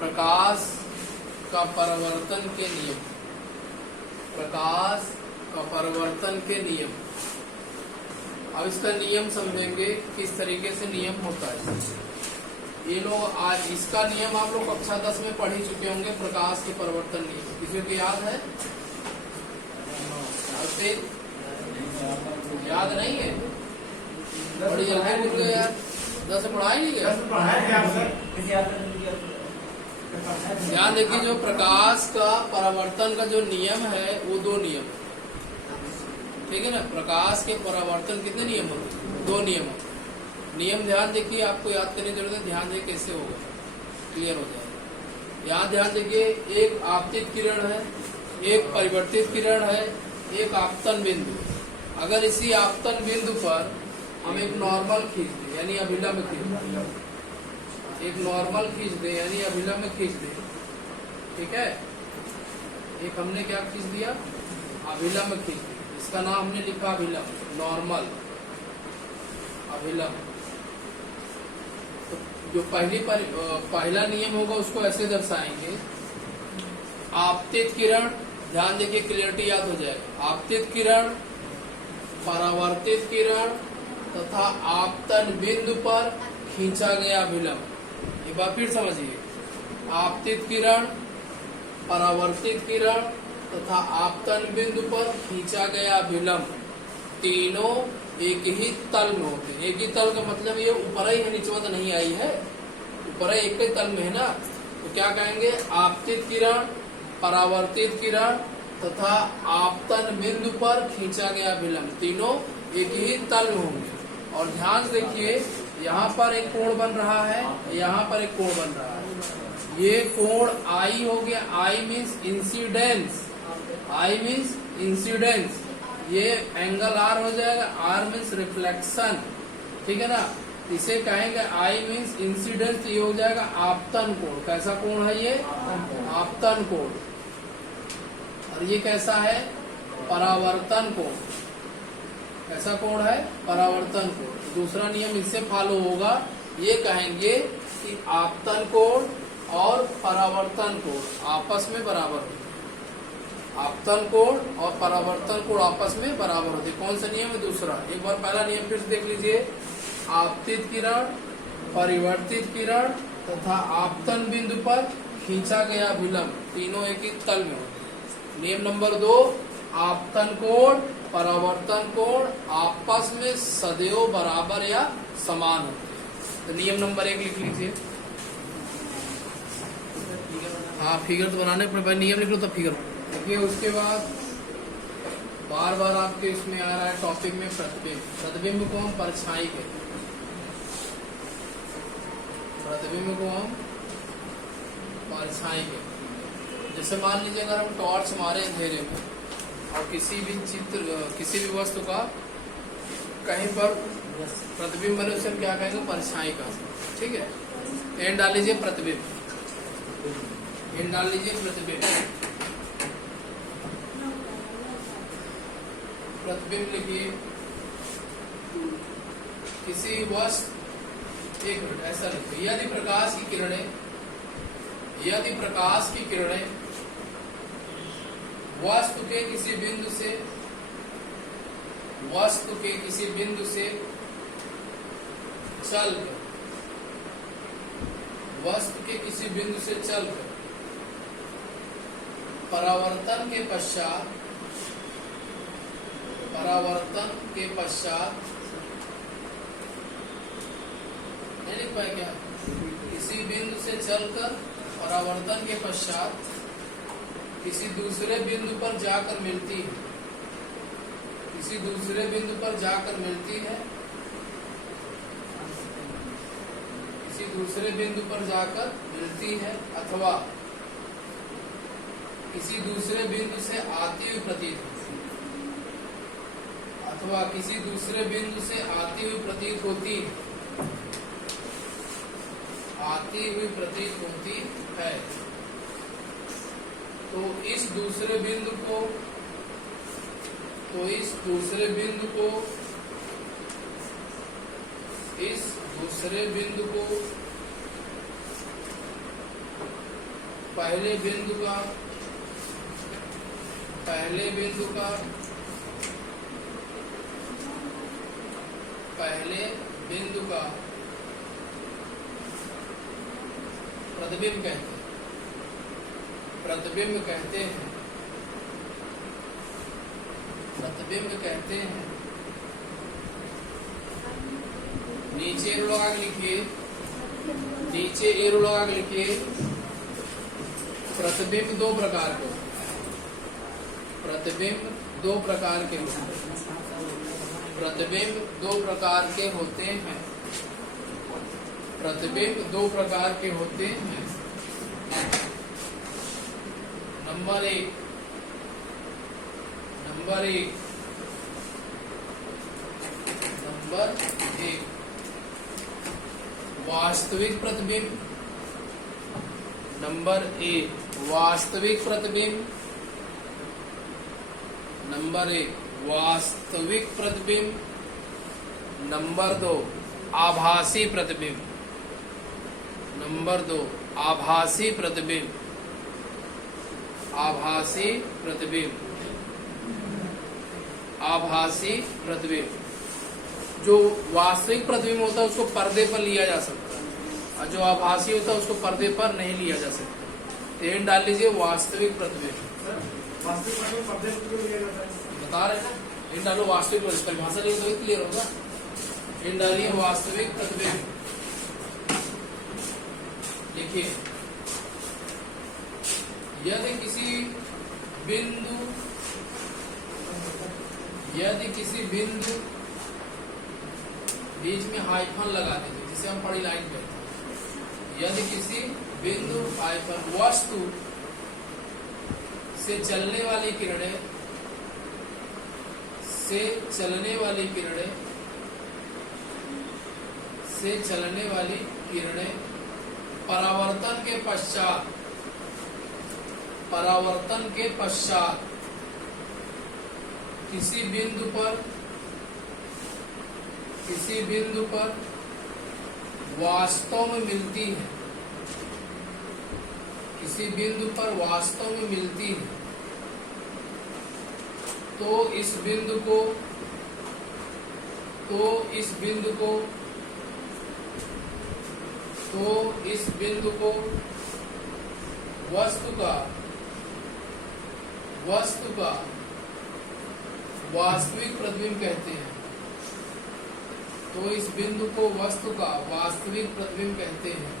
प्रकाश का परावर्तन के नियम। प्रकाश का परावर्तन के नियम। अब इसका नियम समझेंगे, किस तरीके से नियम होता है। ये लोग आज इसका नियम आप लोग कक्षा 10 में पढ़ ही चुके होंगे, प्रकाश के परावर्तन नियम। किसी को याद है? याद नहीं है? बड़ी जल्दी भूल गए यार। 10 से पढ़ा ही नहीं गया। ध्यान देखिए, जो प्रकाश का परावर्तन का जो नियम है वो 2 नियम है, ठीक है ना। प्रकाश के परावर्तन कितने नियम होते हैं? 2 नियम होते। नियम ध्यान देखिए, आपको याद करने की जरूरत है। ध्यान देखिए कैसे होगा, क्लियर हो जाएगा। यहाँ ध्यान देखिए, एक आपतित किरण है, एक परिवर्तित किरण है, एक आपतन बिंदु। अगर इसी आपतन बिंदु पर हम एक नॉर्मल खींच दें, यानी अभिलंब खींच दें, एक नॉर्मल खींच दें यानी अभिलंब खींच दें, ठीक है। एक हमने क्या खींच दिया? अभिलंब खींच दिया। इसका नाम हमने लिखा अभिलंब, नॉर्मल अभिलंब। तो जो पहला नियम होगा उसको ऐसे दर्शाएंगे। आपतित किरण, ध्यान देखिए क्लियरिटी याद हो जाएगा। आपतित किरण, परावर्तित किरण तथा आपतन बिंदु पर खींचा गया अभिलंब। एक बार फिर समझिए, आपतित किरण, परावर्तित किरण तथा आपतन बिंदु पर खींचा गया अभिलंब, तीनों एक ही तल में होते हैं। एक ही तल का मतलब ये ऊपर ही है, नीचे तो नहीं आई है, ऊपर एक ही तल में है ना। तो क्या कहेंगे? आपतित किरण, परावर्तित किरण तथा आपतन बिंदु पर खींचा गया अभिलंब, तीनों एक ही तल में होंगे। और ध्यान से देखिए, यहाँ पर एक कोण बन रहा है, यहाँ पर एक कोण बन रहा है। ये कोण आई हो गया। I means incidence, I means incidence. ये एंगल आर हो जाएगा। आर मीन्स रिफ्लेक्शन, ठीक है ना। इसे कहेंगे आई मीन्स इंसिडेंस। ये हो जाएगा आपतन कोण। कैसा कोण है ये? आपतन कोण। और ये कैसा है? परावर्तन कोण। कैसा कोण है? परावर्तन कोण। दूसरा नियम इससे फॉलो होगा। ये कहेंगे कि आपतन कोण और परावर्तन कोण आपस में बराबर होते। आपतन कोण और परावर्तन कोण आपस में बराबर होते। कौन सा नियम है? दूसरा। एक बार पहला नियम फिर से देख लीजिए। आपतित किरण, परिवर्तित किरण तथा आपतन बिंदु पर खींचा गया अभिलंब, तीनों एक ही तल में होते। नियम नंबर 2, आपतन कोण, परावर्तन कोण आपस में सदैव बराबर या समान होते हैं। तो नियम नंबर 1 लिख लीजिए। हाँ, फिगर तो बनाने पर नियम लिख लो तब फिगर देखिए। उसके बाद बार बार आपके इसमें आ रहा है टॉपिक में प्रतिबिंब। प्रतिबिंब को हम परछाई कहते हैं। प्रतिबिंब को हम परछाई कहते हैं। जैसे मान लीजिए, अगर हम टॉर्च मारे अंधेरे में और किसी भी चित्र, किसी भी वस्तु का कहीं पर प्रतिबिंब बने, उसे हम क्या कहेंगे? परछाई का, ठीक है। एन डाल लीजिए प्रतिबिंब, एन डाल लीजिए प्रतिबिंब। प्रतिबिंब लिखिए। किसी वस्तु, एक मिनट ऐसा लिखिए, यदि प्रकाश की किरणें, यदि प्रकाश की किरणें वस्तु के किसी बिंदु से, वस्तु के किसी बिंदु से चलकर, वस्तु के किसी बिंदु से चलकर परावर्तन के पश्चात, परावर्तन के पश्चात नहीं लिख पाए क्या? किसी बिंदु से चलकर परावर्तन के पश्चात किसी दूसरे बिंदु पर जाकर मिलती है, किसी दूसरे बिंदु पर जाकर मिलती है, किसी दूसरे बिंदु पर जाकर मिलती है, अथवा किसी दूसरे बिंदु से आती हुई प्रतीत होती है, अथवा किसी दूसरे बिंदु से आती हुई प्रतीत होती है, आती हुई प्रतीत होती है। तो इस दूसरे बिंदु को, तो इस दूसरे बिंदु को, इस दूसरे बिंदु को पहले बिंदु का प्रतिबिंब कहते हैं। नीचे एरो लगा के लिखिए, प्रतिबिंब दो प्रकार के होते हैं। प्रतिबिंब दो प्रकार के होते हैं। नंबर एक वास्तविक प्रतिबिंब। नंबर एक वास्तविक प्रतिबिंब। नंबर दो आभासी प्रतिबिंब। जो वास्तविक प्रतिबिंब होता है उसको पर्दे पर लिया जा सकता है, और जो आभासी होता है उसको पर्दे पर नहीं लिया जा सकता। एंड डाल लीजिए वास्तविक प्रतिबिंब। बता रहे ना, एंड डालो वास्तविक प्रतिबिंब, परिभाषा लिखे तो क्लियर होगा। एंड डालिए वास्तविक प्रतिबिंब। देखिए, यदि किसी बिंदु बीच में हाइफन लगा देते, जिसे हम पड़ी लाइन कहते हैं। यदि किसी बिंदु हाइफन वस्तु से चलने वाली किरणें परावर्तन के पश्चात किसी बिंदु पर वास्तव में मिलती है, तो इस बिंदु को वस्तु का वास्तविक प्रतिबिंब कहते हैं। तो इस बिंदु को वस्तु का वास्तविक प्रतिबिंब कहते हैं।